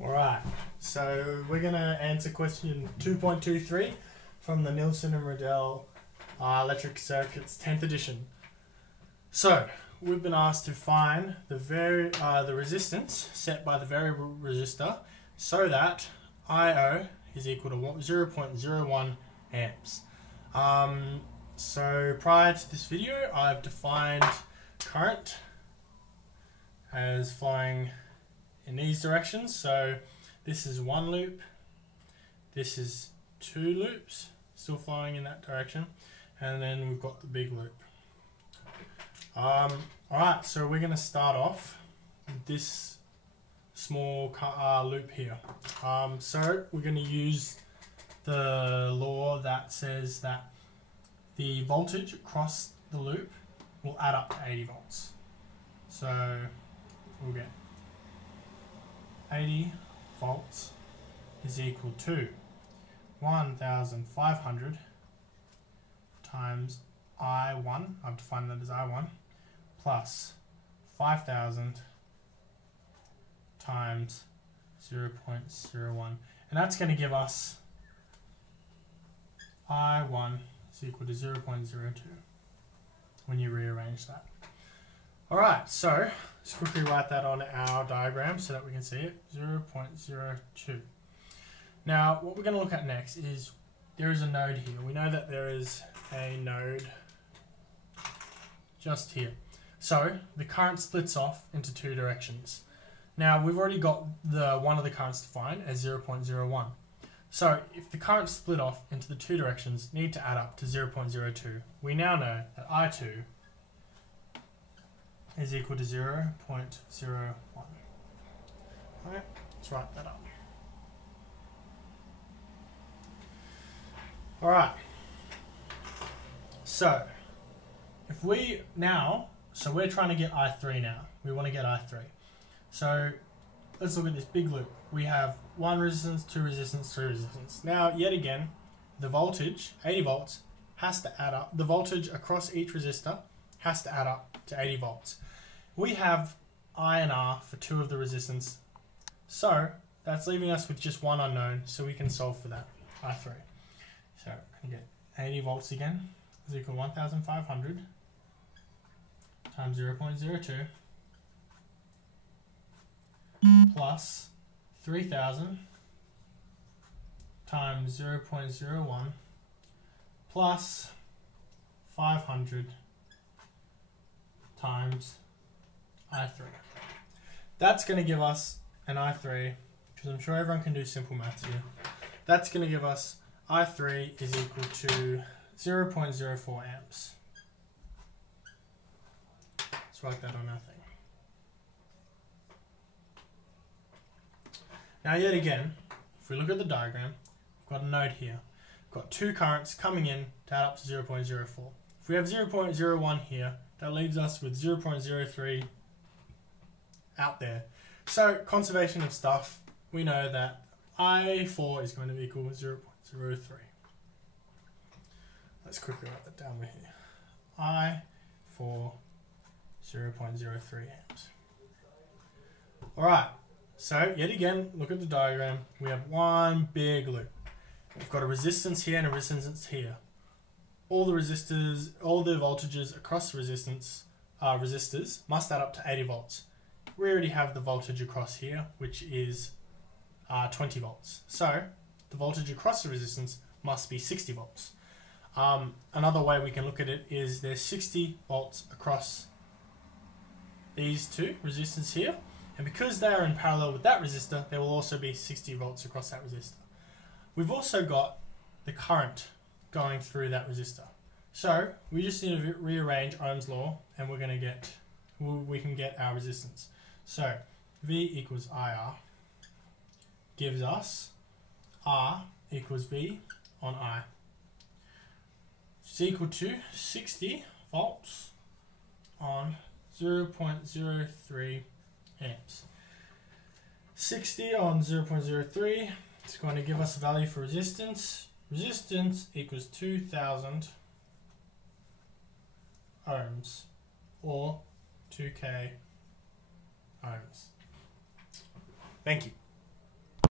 Alright, so we're going to answer question 2.23 from the Nilsson and Riedel Electric Circuits 10th edition. So, we've been asked to find the resistance set by the variable resistor so that I0 is equal to 0.01 amps. So prior to this video, I've defined current as flowing in these directions. So this is one loop, this is two loops still flowing in that direction, and then we've got the big loop. Alright, so we're going to start off with this small loop here. So we're going to use the law that says that the voltage across the loop will add up to 80 volts. So we'll get 80 volts is equal to 1,500 times I1, I've defined that as I1, plus 5,000 times 0.01. And that's going to give us I1 is equal to 0.02 when you rearrange that. Alright, so let's quickly write that on our diagram so that we can see it, 0.02. Now, what we're going to look at next is there is a node here. We know that there is a node just here. So the current splits off into two directions. Now, we've already got one of the currents defined as 0.01. So if the current split off into the two directions need to add up to 0.02, we now know that I2 is equal to 0.01. Alright, let's write that up. Alright, so if we're trying to get I3 now. We want to get I3. So let's look at this big loop. We have one resistance, two resistance, three resistance. Now, yet again, the voltage, 80 volts, has to add up. The voltage across each resistor has to add up to 80 volts. We have I and R for two of the resistance. So that's leaving us with just one unknown, so we can solve for that, I3. So we get 80 volts again is equal to 1,500 times 0.02 plus 3,000 times 0.01 plus 500 times I3. That's going to give us an I3, because I'm sure everyone can do simple maths here. That's going to give us I3 is equal to 0.04 amps. Let's write that on our thing. Now, yet again, if we look at the diagram, we've got a node here. We've got two currents coming in to add up to 0.04. If we have 0.01 here, that leaves us with 0.03 out there. So, conservation of stuff, we know that I4 is going to equal 0.03. Let's quickly write that down over here. I4, 0.03 amps. Alright. So, yet again, look at the diagram. We have one big loop. We've got a resistance here and a resistance here. All the resistors, all the voltages across the resistors must add up to 80 volts. We already have the voltage across here, which is 20 volts. So, the voltage across the resistance must be 60 volts. Another way we can look at it is there's 60 volts across these two resistors here. And because they are in parallel with that resistor, there will also be 60 volts across that resistor. We've also got the current going through that resistor. So we just need to rearrange Ohm's law, and we can get our resistance. So V equals IR gives us R equals V on I. It's equal to 60 volts on 0.03 amps. 60 on 0.03 is going to give us a value for resistance. Resistance equals 2,000 ohms, or 2k ohms. Thank you.